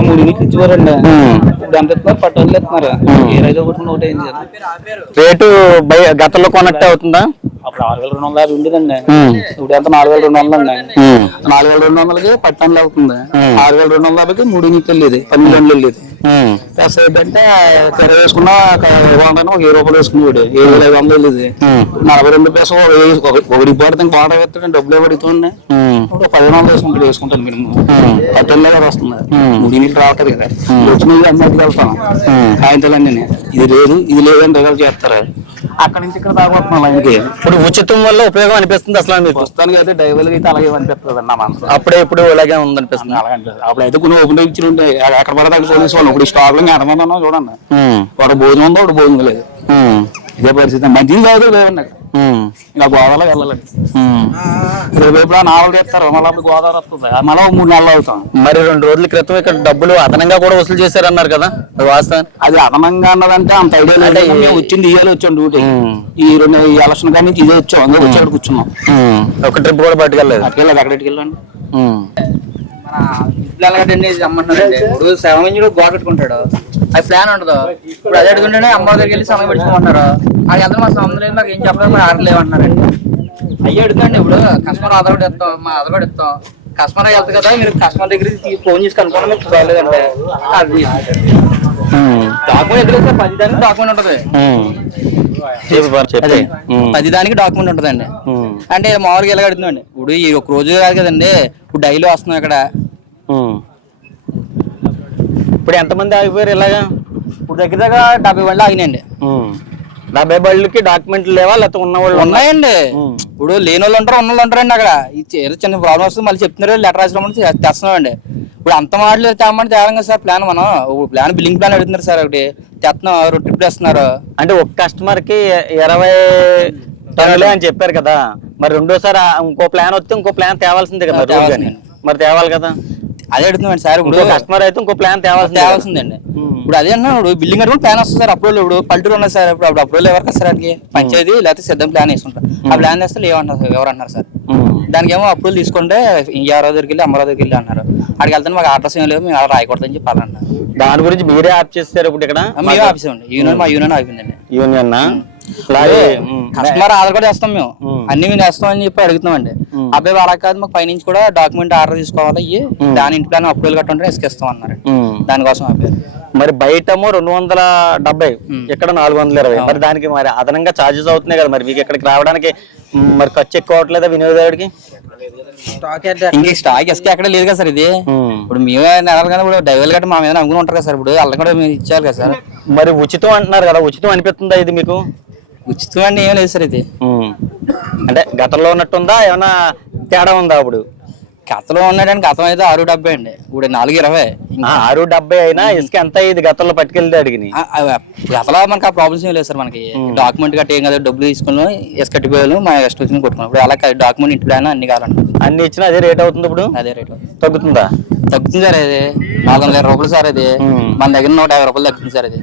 ఇంకా మూడు యూనిట్లు ఇచ్చేవారండి ఉమ్. ఇప్పుడు ఎంత ఇస్తున్నారు పట్టణాలు ఇస్తున్నారు ఏ రైతు కొట్టుకుని ఒకటి అయింది కదా రేటు బై గతంలో కొనట్టే అవుతుందా? అప్పుడు ఆరు వేల రెండు వందల యాభై ఉండేదండి. ఇప్పుడు ఎంత నాలుగు వేల రెండు వందలు అండి. నాలుగు వేల రెండు వందలకి పట్టణంలో అవుతుంది. ఆరు వేల రెండు వందల యాభైకి మూడు యూనిట్లు వెళ్ళేది పన్నెండు గంటలు వెళ్ళేది. ప్లస్ ఏంటంటే తెర వేసుకున్న ఒక ఏ రూపాయలు వేసుకునేవాడు ఏడు వేల ఐదు వందలు వెళ్ళేది. నలభై రెండు వెయ్యి- ఒక- ఒకటి పడితే బాగా వేస్తాడు డబ్బులు పడుతుంది. ఇప్పుడు పదిహేను వందలు వేసుకుంటాడు వేసుకుంటాను మినిమం ఉమ్. పట్టణంలో కదా వస్తుంది. మూడు యూనిట్లు రావట్లేదు కదా వచ్చిన అమ్మకి వెళ్తాం. కాగితాలన్నీ ఇది లేదు ఇది లేదని రిజల్ట్ చేస్తారు అక్కడి నుంచి ఇక్కడ దాకా వస్తున్నాం లైన్కి ఇప్పుడు ఉచితం వల్ల ఉపయోగం అనిపిస్తుంది అసలు మీకు? ప్రస్తుతానికి అయితే డ్రైవర్లకి అయితే అలాగే అనిపిస్తుంది నా మనసు. అప్పుడే ఇప్పుడు ఇలాగే ఉందనిపిస్తుంది. అలాగే అనిపిస్తుంది అప్పుడు అయితే కొన్ని ఓపెన్ ఇచ్చి ఉంటే ఎక్కడ పడితే అక్కడ పోలీసు వాళ్ళు ఇప్పుడు స్టాక్లో ఎంతమంది ఉన్నాం చూడండి. వాడు భోజనం ఉందో వాడు భోజనం లేదు. ఇదే పరిస్థితి. మంచిది కాదు లేదండి అక్కడ. ఇంకా గోదావరిలో వెళ్ళాలండి. రేపు ఎప్పుడు నాలుగు తీస్తారు. మళ్ళీ గోదావరి వస్తుంది. మళ్ళీ మూడు నెలలు అవుతాం. మరి రెండు రోజుల క్రితం ఇక్కడ డబ్బులు అదనంగా కూడా వసూలు చేశారన్నారు కదా? అది వాస్తవం. అది అదనంగా అన్నదంటే అంత ఐడియా లేదు. వచ్చింది ఇయ్యాలి వచ్చాం డ్యూటీ. ఈ రెండు ఈ ఎలక్షన్ కానీ ఇదే వచ్చాం. అందులో వచ్చి అక్కడ కూర్చున్నాం. ఒక ట్రిప్ కూడా పట్టుకెళ్ళలేదు. అటుకెళ్ళదు అక్కడికి వెళ్ళండి ఉమ్. పిల్లలగడ్డండి రమ్మంటున్నారండి ఇప్పుడు సెవెన్ ఇంచుడు గోడ కట్టుకుంటాడు. అది ప్లాన్ ఉండదు ఇప్పుడు అదే అడుగుతుంటేనే అమ్మ దగ్గరికి వెళ్ళి సమయం పెట్టుకోమంటారు. అది అందరూ మా సంబంధం లేదు మాకు ఏం చెప్పలేదు మా ఆడలేవు అంటున్నారండి అయ్యి అడుగుతండి ఇప్పుడు. కస్టమర్ ఆధార్ ఇస్తాం మా ఆధార్ ఇస్తాం. కస్టమర్ వెళ్తుంది కదా మీరు కస్టమర్ దగ్గరికి ఫోన్ చేసి కనుక్కోండి మీకు బాగాలేదంటే. అది. డాక్యుమెంట్ ఎదురు సార్ పది దానికి డాక్యుమెంట్ ఉంటుంది. పది దానికి డాక్యుమెంట్ ఉంటుందండి. అంటే మామూలుగా ఎలా అడుగుతుందండి ఇప్పుడు ఈ ఒక రోజు కాదు కదండి. ఇప్పుడు డైలీ వస్తున్నాం ఇక్కడ. ఇప్పుడు ఎంతమంది ఆగిపోయారు ఇలాగా? ఇప్పుడు దగ్గర దగ్గర డెబ్బై బండ్లు ఆగినాయండి. డెబ్బై బళ్ళకి డాక్యుమెంట్లు లేవా? లేకపోతే ఉన్న వాళ్ళు ఉన్నాయండి. ఇప్పుడు లేని వాళ్ళు ఉంటారు ఉన్న వాళ్ళు ఉంటారండి అక్కడ. ఏదో చిన్న ప్రాబ్లం వస్తుంది మళ్ళీ చెప్తున్నారు లెటర్ రాసినామని తెస్తున్నామండి. ఇప్పుడు అంత మాటలు తేమని తేడం కదా సార్ ప్లాన్ మనం. ప్లాన్ బిల్లింగ్ ప్లాన్ అడుగుతున్నారు సార్ ఒకటి. తెస్తున్నాం రెండు ట్రిప్లు వేస్తున్నారు అంటే ఒక కస్టమర్కి ఇరవై టన్నులే అని చెప్పారు కదా. మరి రెండోసారి ఇంకో ప్లాన్ వస్తే ఇంకో ప్లాన్ తేవాల్సిందే కదా. మరి తేవాలి కదా. అదే అడుగుతున్నామండి సార్ ఇప్పుడు కస్టమర్ అయితే ఇంకో ప్లాన్ తేవాల్సిందే. తేవాల్సిందండి. ఇప్పుడు అదే అన్నా ఇప్పుడు బిల్డింగ్ కట్టుకుని ప్లాన్ వస్తుంది సార్ అప్పుడు ఇప్పుడు పల్లెటూరు ఉన్నది సార్ ఇప్పుడు అప్పుడు అప్పుడు ఎవరు సార్ దానికి పంచాయతీ లేకపోతే సిద్ధం ప్లాన్ వేసుకుంటారు. ఆ ప్లాన్ వేస్తే లేవంటారు ఎవరు అంటారు సార్. దానికి ఏమో అప్రూవల్ తీసుకుంటే ఎవరో దగ్గరికి వెళ్ళి అమ్మరావు దగ్గరికి వెళ్ళి అన్నారు. అక్కడికి వెళ్తే మాకు అడ్రస్ ఏం లేదు మేము అలా రాయకూడదని చెప్పి అలా అన్నారు. దాని గురించి మీరే ఆప్ చేస్తారు ఇప్పుడు ఇక్కడ? మేము ఆఫీసండి యూనియన్ మా యూనియన్ ఆగిపోయిందండి. యూనియన్. కస్టమర్ ఆధార్ కూడా వేస్తాం మేము. అన్ని మేము వేస్తాం అని చెప్పి అడుగుతామండి ఉమ్. అబ్బాయి అలా కాదు మాకు పైనుంచి కూడా డాక్యుమెంట్ ఆర్డర్ తీసుకోవాలి. ఇవి. దాని ఇంటి ప్లాన్ అప్రూవల్ కట్టుంటే ఇసుకిస్తాం అన్నారు. దానికోసం అబ్బాయి మరి బయటము రెండు వందల డెబ్బై. ఇక్కడ నాలుగు వందల ఇరవై? మరి దానికి మరి అదనంగా ఛార్జెస్ అవుతున్నాయి కదా మరి మీకు ఇక్కడికి రావడానికి మరి ఖర్చు ఎక్కువ అవట్లేదా వినియోగదారుడికి? ఇంక స్టాక్ ఇసుక ఎక్కడ లేదు కదా సార్ ఇది. ఇప్పుడు మేమే నెలలు కానీ ఇప్పుడు డైవర్లు గట్రా మా మీద అనుకుని ఉంటారు కదా సార్ ఇప్పుడు వాళ్ళని కూడా మేము ఇచ్చారు కదా సార్. మరి ఉచితం అంటున్నారు కదా ఉచితం అనిపిస్తుందా ఇది మీకు? ఉచితం అండి ఏం లేదు సార్ ఇది. అంటే గతంలో ఉన్నట్టుందా? ఏమైనా తేడా ఉందా అప్పుడు? కథలో ఉన్నాడని గతం అయితే ఆరు డెబ్బై అండి. ఇప్పుడు నాలుగు ఇరవై. ఆరు డెబ్బై అయినా ఇసుక ఎంత ఇది గతంలో పట్టుకెళ్తే అడిగిని. గతంలో మనకి ఆ ప్రాబ్లమ్స్ ఏం లేదు సార్ మనకి. డాక్యుమెంట్ గట్ట ఏం కదా డబ్బులు తీసుకున్నాం ఎస్ కట్టిపోయాను మా ఎస్ట్ వచ్చిన కొట్టుకున్నాం. ఇప్పుడు అలా డాక్యుమెంట్ ఇంటి ప్లాన్ అన్ని కావాలండి. అన్ని ఇచ్చినా అదే రేట్ అవుతుంది ఇప్పుడు? అదే రేటు తగ్గుతుందా? తగ్గుతుంది సార్ ఇది. నాలుగు వందల ఇరవై రూపాయలు సార్ ఇది. ఉమ్. మన దగ్గర నూట యాభై రూపాయలు తగ్గుతుంది సార్ ఇది.